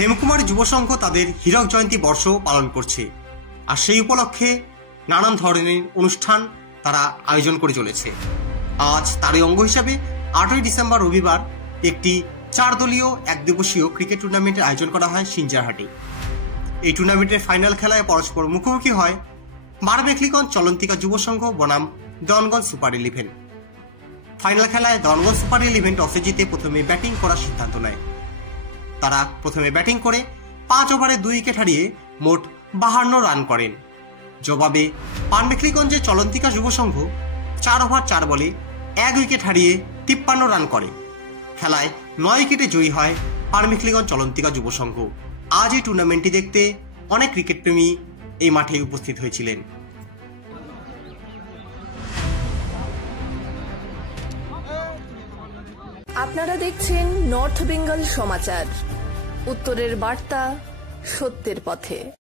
হেমকুমারী যুব সংঘ তাদের হীরক জয়ন্তী বর্ষ পালন করছে, আর সেই উপলক্ষে নানান ধরনের অনুষ্ঠান তারা আয়োজন করে চলেছে। আজ তারই অঙ্গ হিসাবে 8ই ডিসেম্বর রবিবার একটি 4 দলীয় একদিবসীয় ক্রিকেট টুর্নামেন্টের আয়োজন করা হয় সিঞ্জারহাটে। এই টুর্নামেন্টের ফাইনাল খেলায় পরস্পর মুখোমুখি হয় বারমেখলিগঞ্জ চলন্তিকা যুব সংঘ বনাম দেওয়ানগঞ্জ সুপার 11। ফাইনাল খেলায় দেওয়ানগঞ্জ সুপার 11 টসে জিতে প্রথমে ব্যাটিং করার সিদ্ধান্ত নেয়। তারা প্রথমে ব্যাটিং করে 5 ওভারে 2 উইকেট হারিয়ে মোট 52 রান করেন। জবাবে বারমেখলিগঞ্জের চলন্তিকা যুব সংঘ 4 ওভার 4 বলে 1 উইকেট হারিয়ে 53 রান করে। খেলায় 9 উইকেটে জয়ী হয় বারমেখলিগঞ্জ চলন্তিকা যুব সংঘ। আজ এই টুর্নামেন্টটি দেখতে অনেক ক্রিকেট প্রেমী এই মাঠে উপস্থিত হয়েছিলেন। আপনারা দেখছেন নর্থ বেঙ্গল সমাচার, উত্তরের বার্তা, সত্যের পথে।